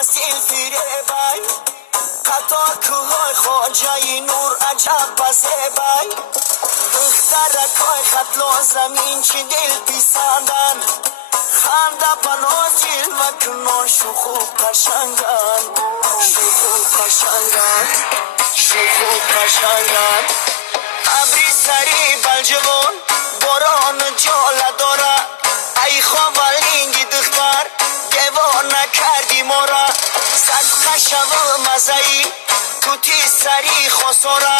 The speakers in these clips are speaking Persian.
مسیل فیره بای قطار کوهای خواجه نور عجب بزه بای دخترکای خطلو زمین چی دل پیسندن خنده بناز جلوه کنان شوخو قشنگن شوخو قشنگن شوخو قشنگن ابری سری بلجوان باران جاله داره ای خوالینگی دختر دیوانه کردی مارا صد قشنگ مزهی توتی سری خساره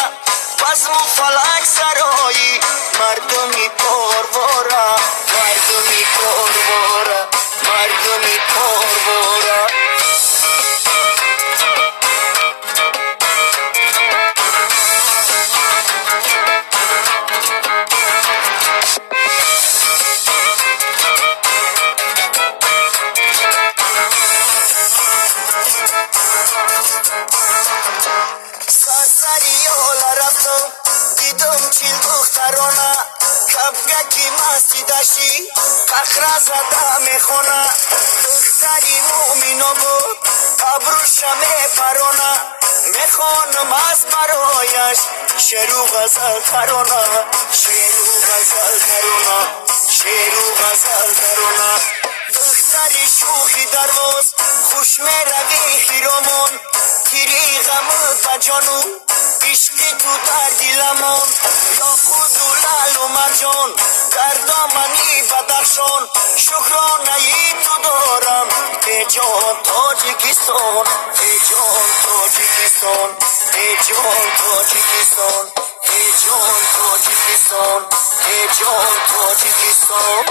بزم و فلک سرایی مردمی پرواره مردمی پرواره مردمی پرواره دیدم چیل دخترانه کبگکی مستی داشتی فخر زده میخونه دختری مومینا بود ابروشم پرانه میخوانم از برایش شعر و غزل ترانه شعر و غزل ترانه شعر و غزل ترانه دختری شوخی درواز خوش میروی خیرامون تیری غمت بجانو عشقی تو در دیلمون یا خود و لال و مرجان در دامنی بدخشان شکرانه ای تو دارم ای جان تاجیکستان ای جان تاجیکستان ای جان تاجیکستان ای جان تاجیکستان ای جان تاجیکستان